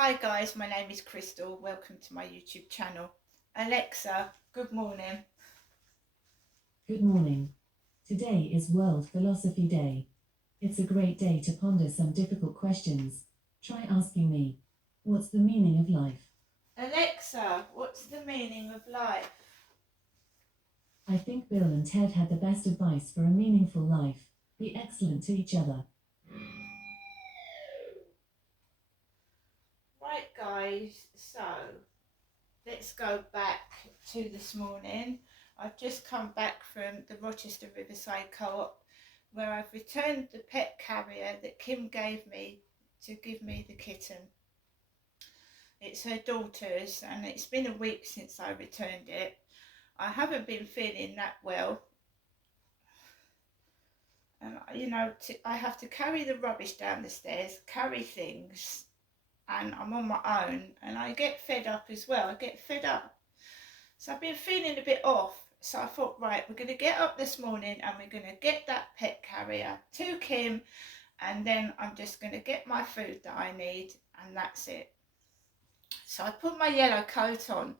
Hi guys, my name is Crystal. Welcome to my YouTube channel. Alexa, good morning. Good morning. Today is World Philosophy Day. It's a great day to ponder some difficult questions. Try asking me, what's the meaning of life? Alexa, what's the meaning of life? I think Bill and Ted had the best advice for a meaningful life. Be excellent to each other. Right guys, so let's go back to this morning. I've just come back from the Rochester Riverside Co-op where I've returned the pet carrier that Kim gave me to give me the kitten. It's her daughter's and it's been a week since I returned it. I haven't been feeling that well. And I have to carry the rubbish down the stairs, carry things, and I'm on my own, and I get fed up as well. I get fed up. So I've been feeling a bit off. So I thought, right, we're going to get up this morning and we're going to get that pet carrier to Kim, and then I'm just going to get my food that I need, and that's it. So I put my yellow coat on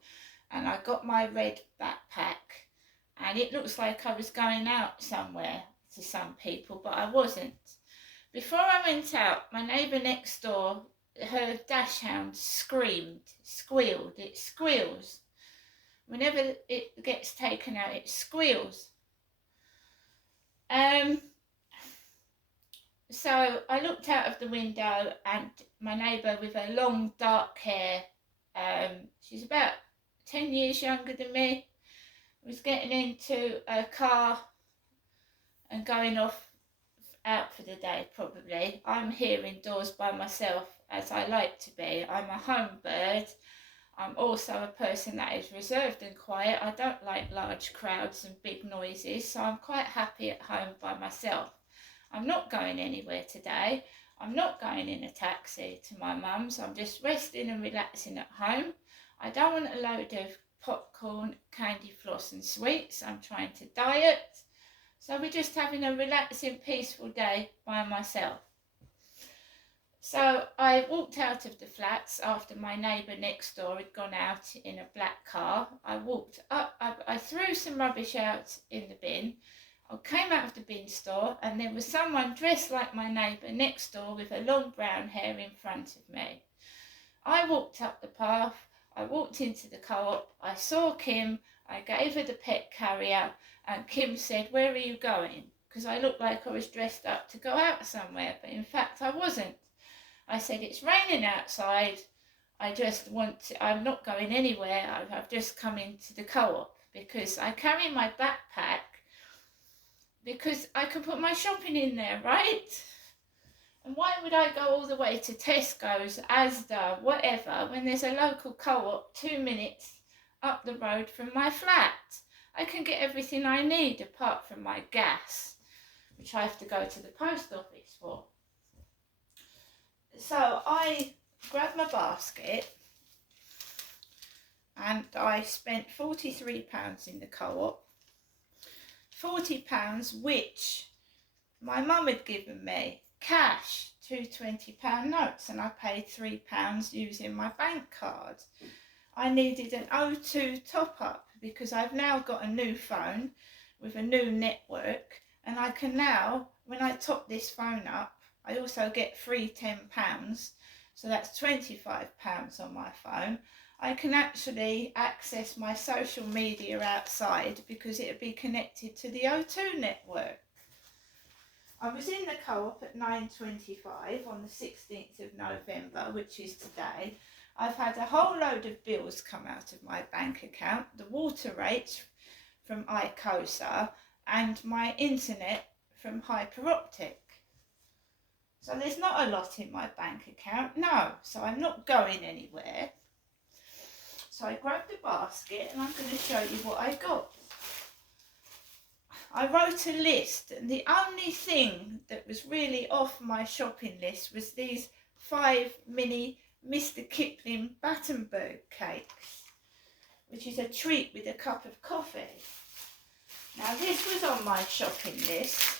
and I got my red backpack, and it looks like I was going out somewhere to some people, but I wasn't. Before I went out, my neighbour next door, her dachshund squealed. It squeals. Whenever it gets taken out, it squeals. So I looked out of the window and my neighbour with her long dark hair, she's about 10 years younger than me, was getting into a car and going off out for the day probably. I'm here indoors by myself as I like to be. I'm a home bird. I'm also a person that is reserved and quiet. I don't like large crowds and big noises, so I'm quite happy at home by myself. I'm not going anywhere today. I'm not going in a taxi to my mum's. I'm just resting and relaxing at home. I don't want a load of popcorn, candy floss and sweets. I'm trying to diet. So we're just having a relaxing, peaceful day by myself. So I walked out of the flats after my neighbour next door had gone out in a black car. I walked up, I threw some rubbish out in the bin. I came out of the bin store and there was someone dressed like my neighbour next door with a long brown hair in front of me. I walked up the path, I walked into the co-op, I saw Kim, I gave her the pet carrier, and Kim said, "Where are you going?" Because I looked like I was dressed up to go out somewhere, but in fact I wasn't. I said, "It's raining outside. I'm not going anywhere. I've just come into the co-op because I carry my backpack because I can put my shopping in there, right? And why would I go all the way to Tesco's, Asda, whatever, when there's a local co-op 2 minutes up the road from my flat? I can get everything I need apart from my gas, which I have to go to the post office for." So I grabbed my basket and I spent £43 in the co-op. £40 which my mum had given me cash, two £20 notes, and I paid £3 using my bank card. I needed an O2 top-up because I've now got a new phone with a new network, and I can now, when I top this phone up, I also get free £10, so that's £25 on my phone. I can actually access my social media outside because it'll be connected to the O2 network. I was in the co-op at 9:25 on the 16th of November, which is today. I've had a whole load of bills come out of my bank account, the water rates from ICOSA and my internet from Hyperoptic. So there's not a lot in my bank account, no, so I'm not going anywhere. So I grabbed the basket and I'm going to show you what I got. I wrote a list, and the only thing that was really off my shopping list was these 5 mini Mr. Kipling Battenberg cakes, which is a treat with a cup of coffee. Now this was on my shopping list,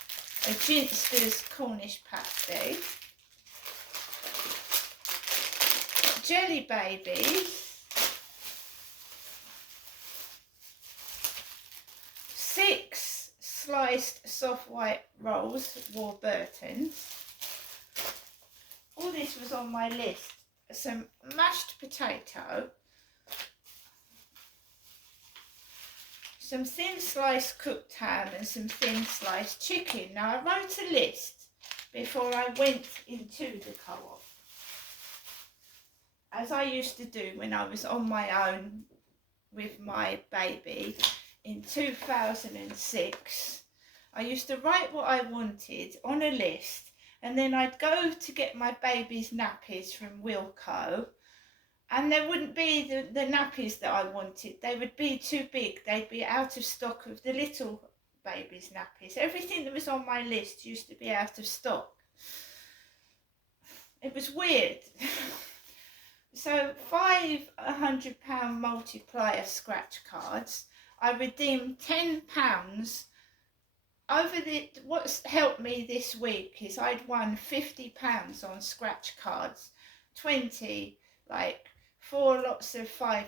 a Ginster's Cornish pasty. Jelly Babies. 6 sliced soft white rolls, Warburtons. All this was on my list. Some mashed potato, some thin sliced cooked ham and some thin sliced chicken. Now I wrote a list before I went into the co-op, as I used to do when I was on my own with my baby in 2006. I used to write what I wanted on a list, and then I'd go to get my baby's nappies from Wilko, and there wouldn't be the nappies that I wanted. They would be too big. They'd be out of stock of the little baby's nappies. Everything that was on my list used to be out of stock. It was weird. So 5 £100 multiplier scratch cards. I redeemed £10. What's helped me this week is I'd won £50 on scratch cards, 20, like 4 lots of £5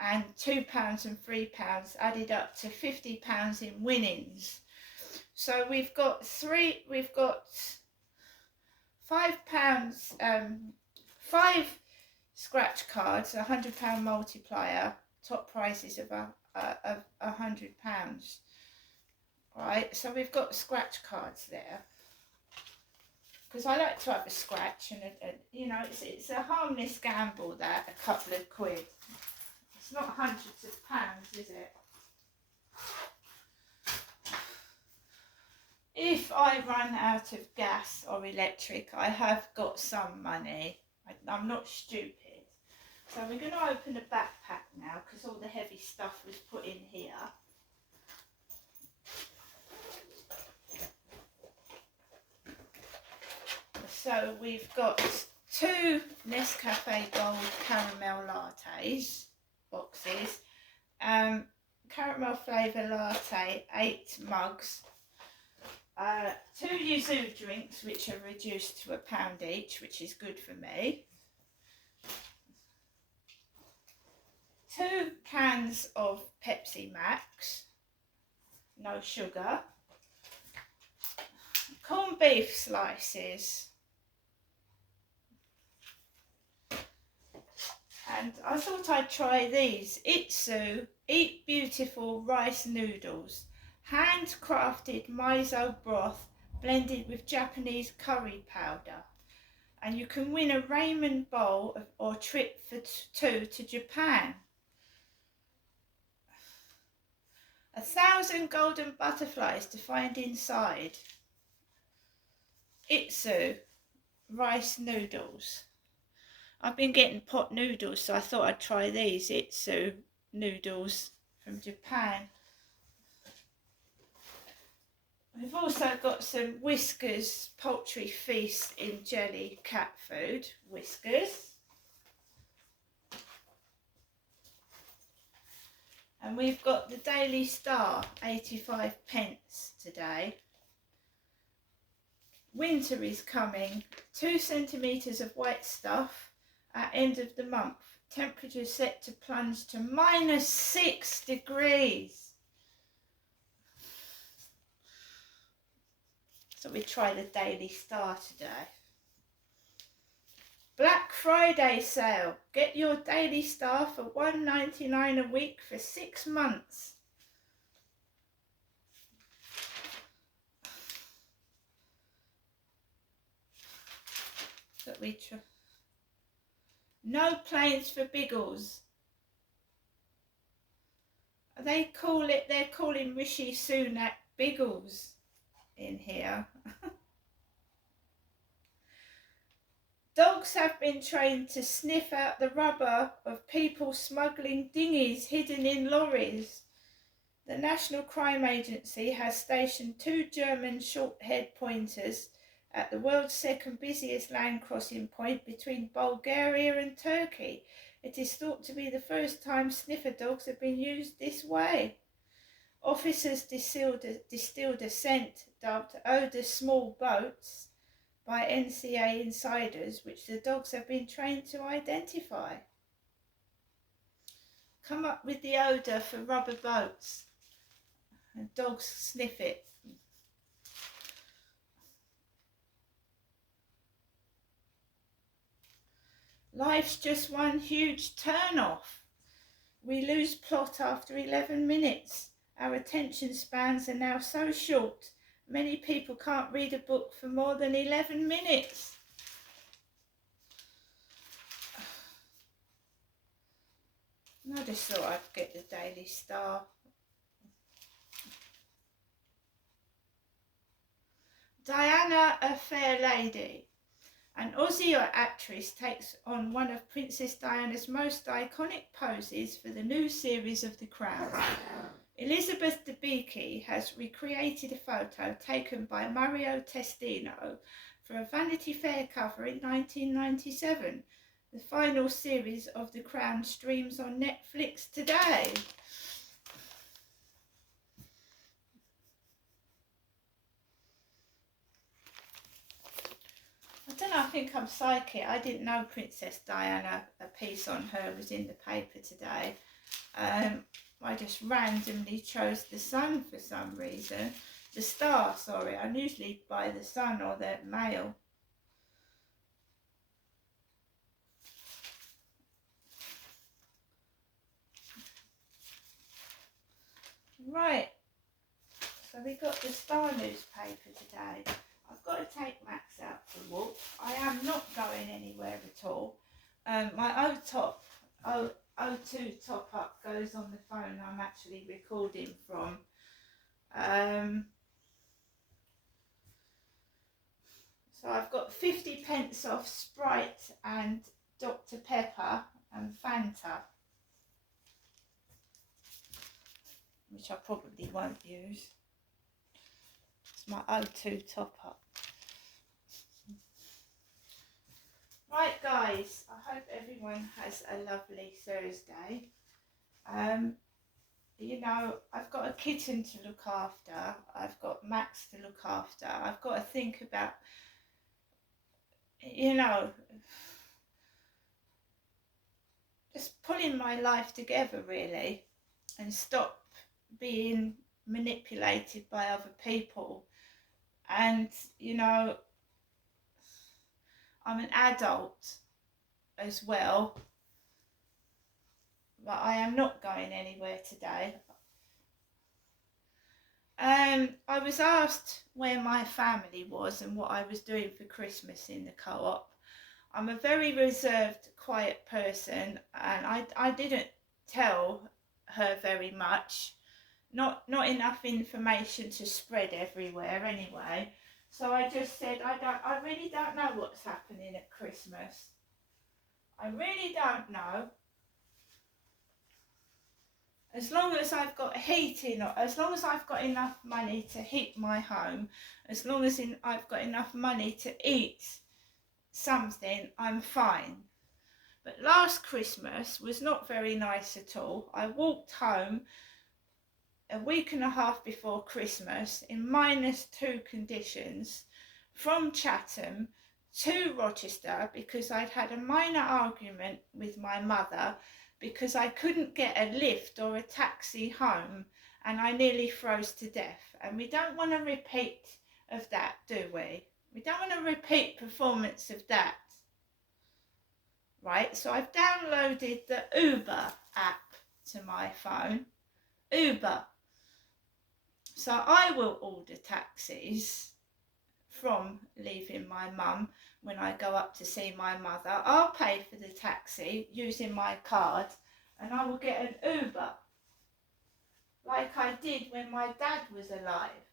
and £2 and £3 added up to £50 in winnings. So we've got £5, 5 scratch cards, £100 multiplier, top prizes of £100. Right, so we've got scratch cards there, because I like to have a scratch, and you know, it's a harmless gamble, that a couple of quid. It's not hundreds of pounds, is it? If I run out of gas or electric, I have got some money. I'm not stupid. So we're going to open a backpack now, because all the heavy stuff was put in here. So we've got 2 Nescafe Gold caramel lattes boxes, caramel flavour latte, 8 mugs, 2 Yuzu drinks, which are reduced to £1 each, which is good for me, 2 cans of Pepsi Max, no sugar, corned beef slices, and I thought I'd try these Itsu Eat Beautiful rice noodles, handcrafted miso broth blended with Japanese curry powder, and you can win a ramen bowl or trip for 2 to Japan. 1,000 golden butterflies to find inside. Itsu rice noodles. I've been getting pot noodles, so I thought I'd try these Itsu noodles from Japan. We've also got some Whiskers Poultry Feast in jelly cat food. Whiskers. And we've got the Daily Star, 85p today. Winter is coming. 2 centimetres of white stuff at end of the month. Temperature set to plunge to -6 degrees. So we try the Daily Star today. Black Friday sale. Get your Daily Star for $1.99 a week for 6 months. That we try. No planes for Biggles. They're calling Rishi Sunak Biggles in here. Dogs have been trained to sniff out the rubber of people smuggling dinghies hidden in lorries. The National Crime Agency has stationed 2 German short-haired pointers at the world's second busiest land crossing point between Bulgaria and Turkey. It is thought to be the first time sniffer dogs have been used this way. Officers distilled a scent dubbed Eau de Small Boats by NCA insiders, which the dogs have been trained to identify. Come up with the odour for rubber boats, and dogs sniff it. Life's just one huge turn-off. We lose plot after 11 minutes. Our attention spans are now so short, many people can't read a book for more than 11 minutes. I just thought I'd get the Daily Star. Diana, a fair lady. An Aussie actress takes on one of Princess Diana's most iconic poses for the new series of The Crown. Elizabeth Debicki has recreated a photo taken by Mario Testino for a Vanity Fair cover in 1997. The final series of The Crown streams on Netflix today. I don't know, I think I'm psychic. I didn't know Princess Diana, a piece on her was in the paper today. I just randomly chose The Sun for some reason. The Star, sorry. I usually buy The Sun or the Mail. Right, so we got the Star newspaper today. I've got to take Max out for a walk. I am not going anywhere at all. My O2 top up goes on the phone I'm actually recording from. So I've got 50 pence off Sprite and Dr. Pepper and Fanta, which I probably won't use. It's my O2 top up. Right guys, I hope everyone has a lovely Thursday. You know, I've got a kitten to look after. I've got Max to look after. I've got to think about, you know, just pulling my life together really and stop being manipulated by other people. And, you know, I'm an adult as well, but I am not going anywhere today. I was asked where my family was and what I was doing for Christmas in the co-op. I'm a very reserved, quiet person, and I didn't tell her very much. Not enough information to spread everywhere anyway. So I just said, I really don't know what's happening at Christmas. I really don't know. As long as I've got heating, as long as I've got enough money to heat my home, as long as I've got enough money to eat something, I'm fine. But last Christmas was not very nice at all. I walked home a week and a half before Christmas in -2 conditions from Chatham to Rochester because I'd had a minor argument with my mother because I couldn't get a lift or a taxi home and I nearly froze to death. And we don't want a repeat of that, do we? We don't want a repeat performance of that. Right, so I've downloaded the Uber app to my phone. Uber. So I will order taxis from leaving my mum when I go up to see my mother. I'll pay for the taxi using my card and I will get an Uber like I did when my dad was alive.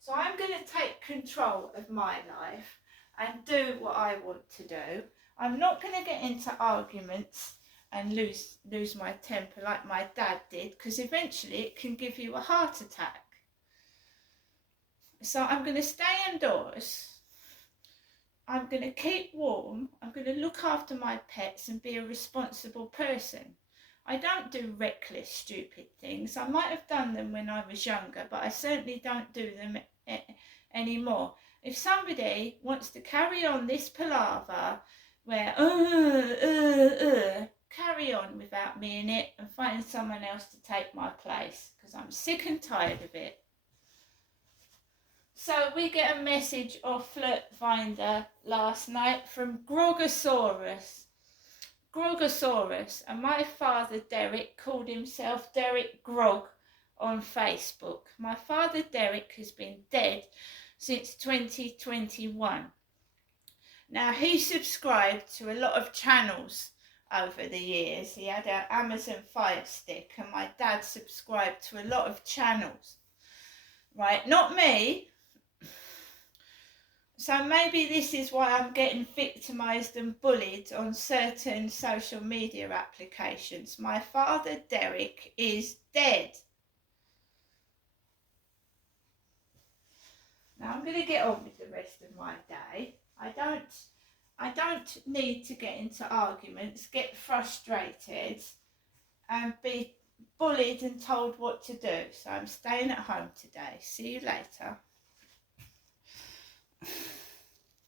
So I'm going to take control of my life and do what I want to do. I'm not going to get into arguments and lose my temper like my dad did, because eventually it can give you a heart attack. So I'm going to stay indoors. I'm going to keep warm. I'm going to look after my pets and be a responsible person. I don't do reckless, stupid things. I might have done them when I was younger, but I certainly don't do them anymore. If somebody wants to carry on this palaver where, carry on without me in it and find someone else to take my place, because I'm sick and tired of it. So we get a message off Flirt Finder last night from Grogosaurus. And my father Derek called himself Derek Grog on Facebook. My father Derek has been dead since 2021. Now, he subscribed to a lot of channels over the years. He had an Amazon Fire Stick, and my dad subscribed to a lot of channels. Right, not me. So maybe this is why I'm getting victimised and bullied on certain social media applications. My father Derek is dead. Now I'm going to get on with the rest of my day. I don't need to get into arguments, get frustrated and be bullied and told what to do. So I'm staying at home today. See you later.